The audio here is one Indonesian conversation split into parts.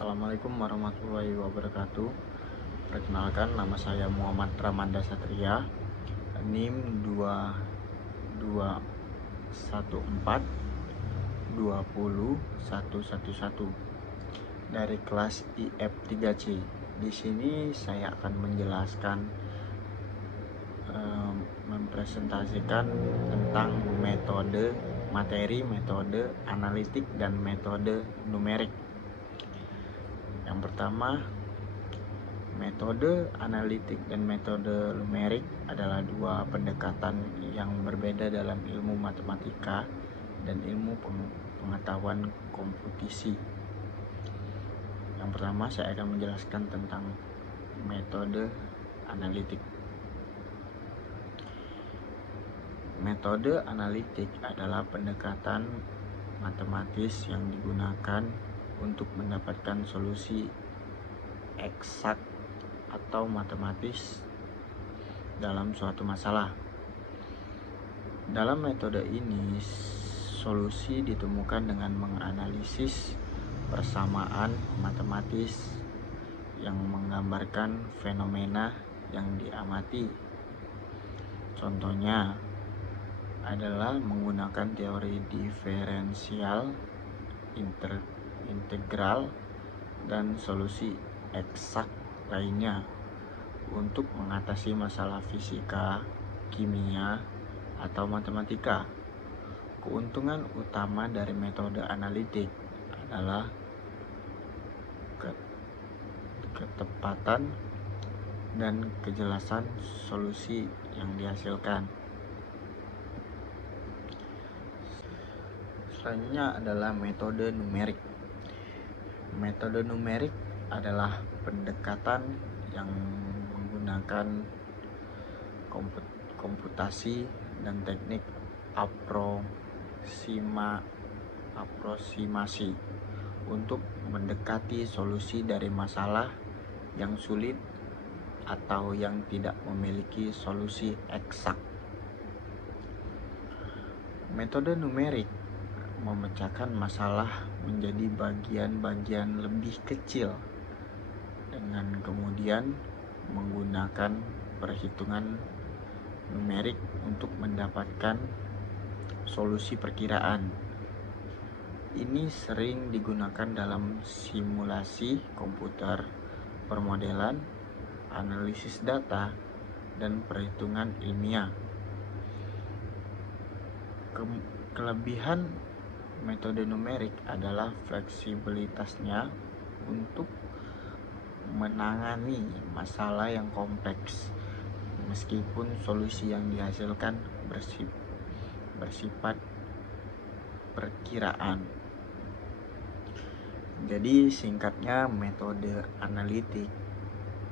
Assalamualaikum warahmatullahi wabarakatuh. Perkenalkan, nama saya Muhammad Ramanda Satria, NIM 2214 20111 dari kelas IF 3C. Di sini saya akan menjelaskan mempresentasikan tentang metode materi, metode analitik, dan metode numerik. Yang pertama, metode analitik dan metode numerik adalah dua pendekatan yang berbeda dalam ilmu matematika dan ilmu pengetahuan komputasi. Yang pertama, saya akan menjelaskan tentang metode analitik. Metode analitik adalah pendekatan matematis yang digunakan untuk mendapatkan solusi eksak atau matematis dalam suatu masalah. Dalam metode ini, solusi ditemukan dengan menganalisis persamaan matematis yang menggambarkan fenomena yang diamati. Contohnya adalah menggunakan teori diferensial, integral, dan solusi eksak lainnya untuk mengatasi masalah fisika, kimia, atau matematika. Keuntungan utama dari metode analitik adalah ketepatan dan kejelasan solusi yang dihasilkan. Selanjutnya adalah metode numerik. Metode numerik adalah pendekatan yang menggunakan komputasi dan teknik aproksimasi untuk mendekati solusi dari masalah yang sulit atau yang tidak memiliki solusi eksak. Metode numerik memecahkan masalah menjadi bagian-bagian lebih kecil dengan kemudian menggunakan perhitungan numerik untuk mendapatkan solusi perkiraan. Ini sering digunakan dalam simulasi komputer, permodelan, analisis data, dan perhitungan ilmiah. Kelebihan metode numerik adalah fleksibilitasnya untuk menangani masalah yang kompleks, meskipun solusi yang dihasilkan bersifat perkiraan. Jadi singkatnya, metode analitik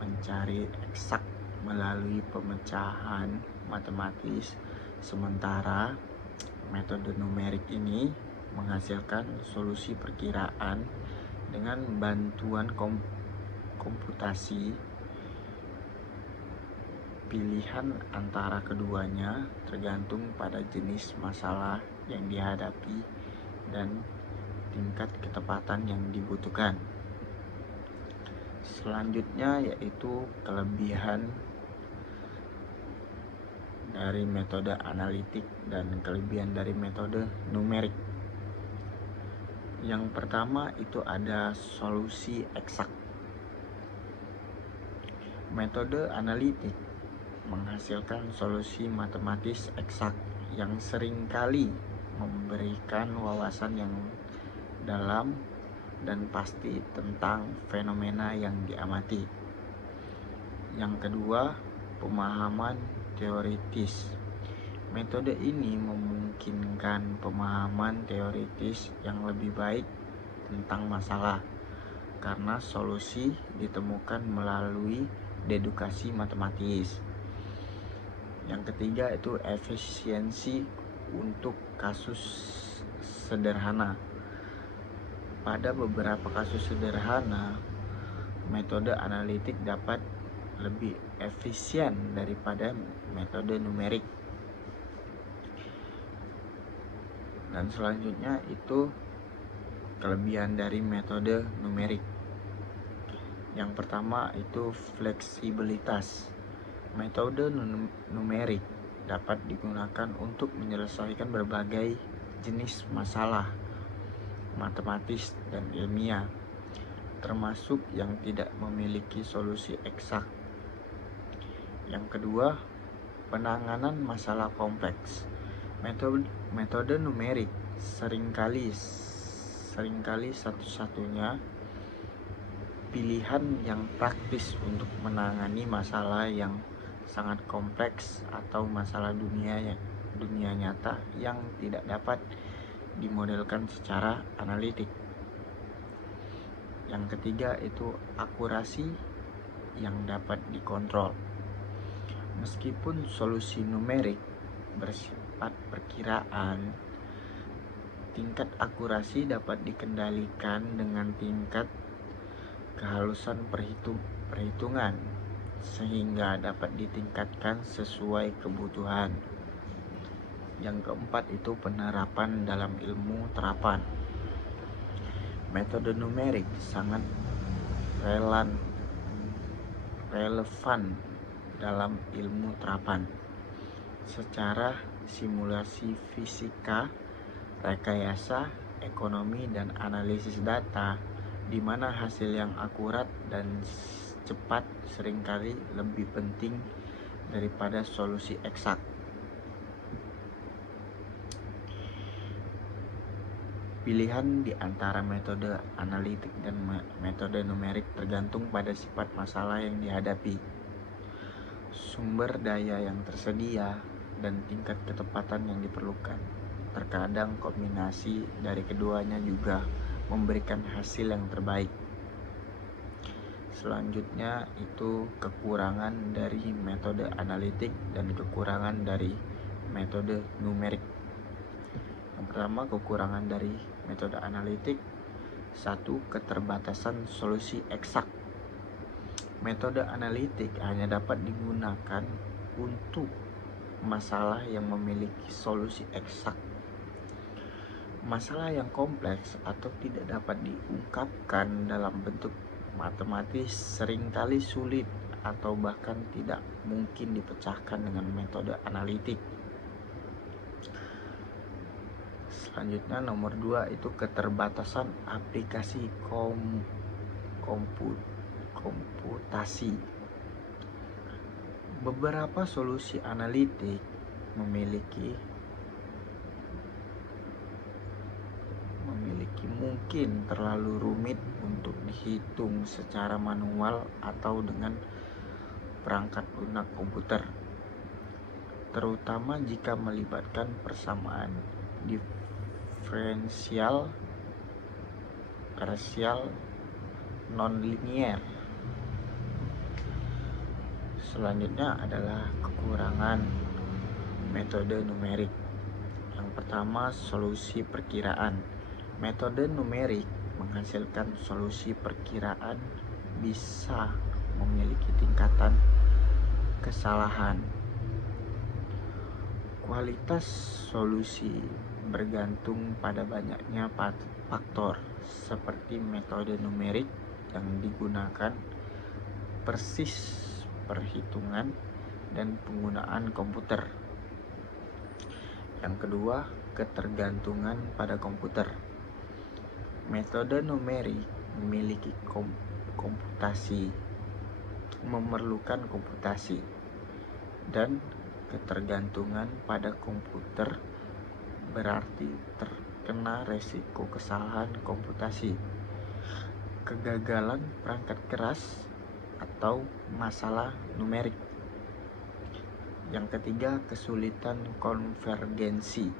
mencari eksak melalui pemecahan matematis, sementara metode numerik ini menghasilkan solusi perkiraan dengan bantuan komputasi. Pilihan antara keduanya tergantung pada jenis masalah yang dihadapi dan tingkat ketepatan yang dibutuhkan. Selanjutnya yaitu kelebihan dari metode analitik dan kelebihan dari metode numerik. Yang pertama itu ada solusi eksak. Metode analitik menghasilkan solusi matematis eksak yang seringkali memberikan wawasan yang dalam dan pasti tentang fenomena yang diamati. Yang kedua, pemahaman teoritis. Metode ini memungkinkan pemahaman teoritis yang lebih baik tentang masalah karena solusi ditemukan melalui dedukasi matematis. Yang ketiga itu efisiensi untuk kasus sederhana. Pada beberapa kasus sederhana, metode analitik dapat lebih efisien daripada metode numerik. Dan selanjutnya itu kelebihan dari metode numerik. Yang pertama itu fleksibilitas. Metode numerik dapat digunakan untuk menyelesaikan berbagai jenis masalah matematis dan ilmiah, termasuk yang tidak memiliki solusi eksak. Yang kedua, penanganan masalah kompleks. Metode numerik seringkali satu-satunya pilihan yang praktis untuk menangani masalah yang sangat kompleks atau masalah dunia nyata yang tidak dapat dimodelkan secara analitik. Yang ketiga itu akurasi yang dapat dikontrol. Meskipun solusi numerik bersifat perkiraan, tingkat akurasi dapat dikendalikan dengan tingkat kehalusan perhitungan sehingga dapat ditingkatkan sesuai kebutuhan. Yang keempat itu penerapan dalam ilmu terapan. Metode numerik sangat relevan dalam ilmu terapan. Secara simulasi fisika, rekayasa, ekonomi, dan analisis data, di mana hasil yang akurat dan cepat seringkali lebih penting daripada solusi eksak. Pilihan di antara metode analitik dan metode numerik tergantung pada sifat masalah yang dihadapi, sumber daya yang tersedia, dan tingkat ketepatan yang diperlukan. Terkadang kombinasi dari keduanya juga memberikan hasil yang terbaik. Selanjutnya itu kekurangan dari metode analitik dan kekurangan dari metode numerik. Yang pertama, kekurangan dari metode analitik. 1. Keterbatasan solusi eksak. Metode analitik hanya dapat digunakan untuk masalah yang memiliki solusi eksak. Masalah yang kompleks atau tidak dapat diungkapkan dalam bentuk matematis seringkali sulit atau bahkan tidak mungkin dipecahkan dengan metode analitik. Selanjutnya nomor 2 itu keterbatasan aplikasi komputasi. Beberapa solusi analitik memiliki mungkin terlalu rumit untuk dihitung secara manual atau dengan perangkat lunak komputer, terutama jika melibatkan persamaan diferensial parsial nonlinear. Selanjutnya adalah kekurangan metode numerik. Yang pertama, solusi perkiraan. Metode numerik menghasilkan solusi perkiraan bisa memiliki tingkatan kesalahan. Kualitas solusi bergantung pada banyaknya faktor, seperti metode numerik yang digunakan, persis perhitungan, dan penggunaan komputer. Yang kedua, ketergantungan pada komputer. Metode numerik memiliki memerlukan komputasi, dan ketergantungan pada komputer berarti terkena resiko kesalahan komputasi, kegagalan perangkat keras, atau masalah numerik. Yang ketiga, kesulitan konvergensi.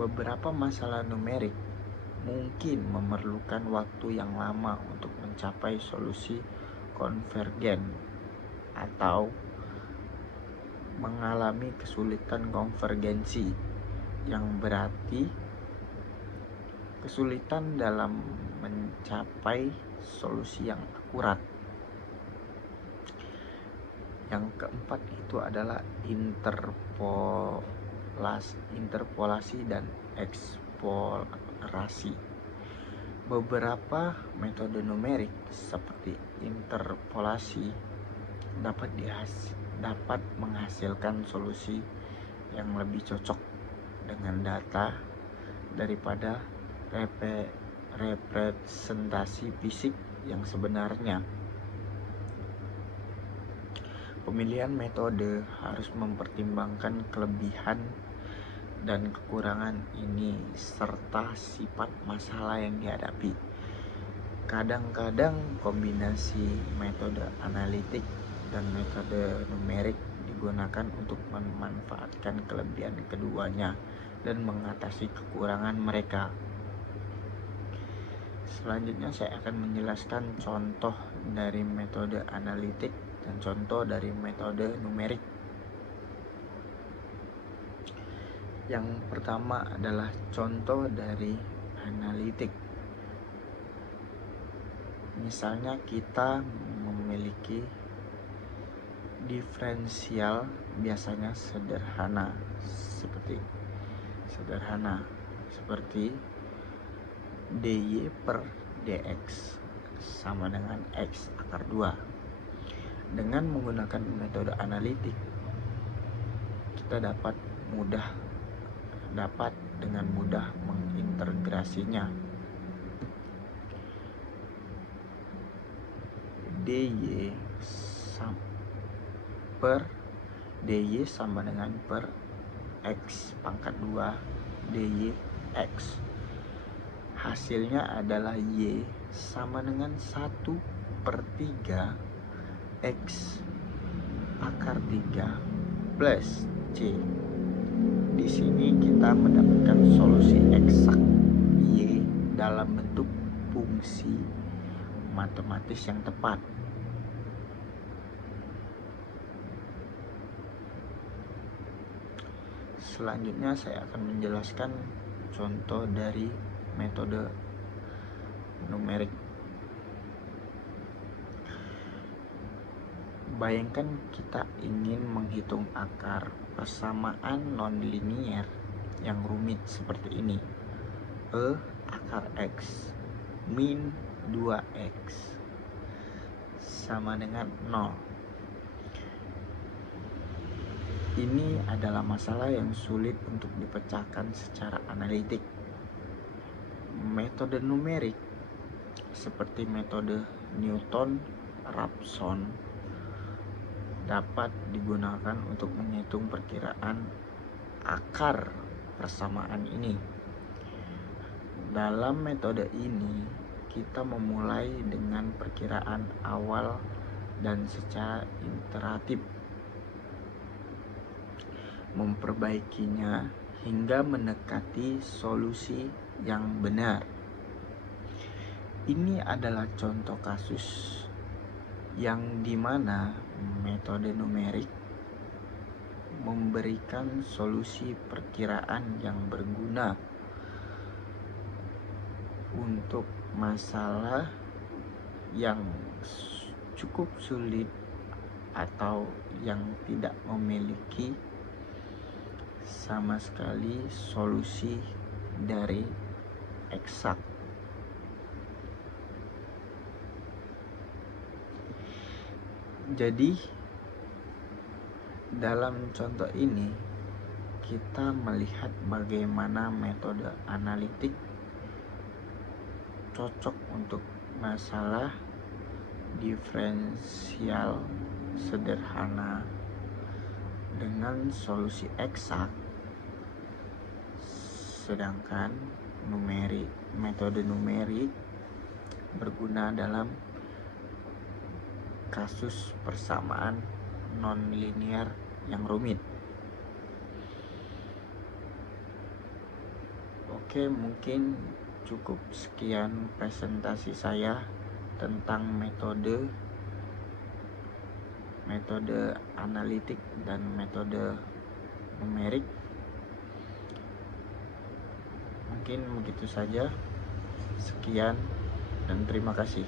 Beberapa masalah numerik mungkin memerlukan waktu yang lama untuk mencapai solusi konvergen atau mengalami kesulitan konvergensi, yang berarti kesulitan dalam mencapai solusi yang akurat. Yang keempat itu adalah interpolasi dan eksplorasi. Beberapa metode numerik seperti interpolasi dapat menghasilkan solusi yang lebih cocok dengan data daripada representasi fisik yang sebenarnya. Pemilihan metode harus mempertimbangkan kelebihan dan kekurangan ini serta sifat masalah yang dihadapi. Kadang-kadang kombinasi metode analitik dan metode numerik digunakan untuk memanfaatkan kelebihan keduanya dan mengatasi kekurangan mereka. Selanjutnya saya akan menjelaskan contoh dari metode analitik dan contoh dari metode numerik. Yang pertama adalah contoh dari analitik. Misalnya kita memiliki diferensial biasanya sederhana seperti dy per dx sama dengan x akar 2. Dengan menggunakan metode analitik, kita dapat dengan mudah mengintegrasinya. dy sama dengan per x pangkat 2 dy x. Hasilnya adalah y sama dengan 1/3 x akar 3 plus c. Di sini kita mendapatkan solusi eksak y dalam bentuk fungsi matematis yang tepat. Selanjutnya saya akan menjelaskan contoh dari metode numerik. Bayangkan kita ingin menghitung akar persamaan nonlinier yang rumit seperti ini. E akar x min 2x sama dengan 0. Ini adalah masalah yang sulit untuk dipecahkan secara analitik. Metode numerik seperti metode Newton-Raphson dapat digunakan untuk menghitung perkiraan akar persamaan ini. Dalam metode ini, kita memulai dengan perkiraan awal dan secara iteratif memperbaikinya hingga mendekati solusi yang benar. Ini adalah contoh kasus yang dimana metode numerik memberikan solusi perkiraan yang berguna untuk masalah yang cukup sulit atau yang tidak memiliki sama sekali solusi dari eksak. Jadi dalam contoh ini kita melihat bagaimana metode analitik cocok untuk masalah diferensial sederhana dengan solusi eksak, sedangkan metode numerik berguna dalam kasus persamaan nonlinier yang rumit. Oke, mungkin cukup sekian presentasi saya tentang metode analitik dan metode numerik. Mungkin begitu saja. Sekian dan terima kasih.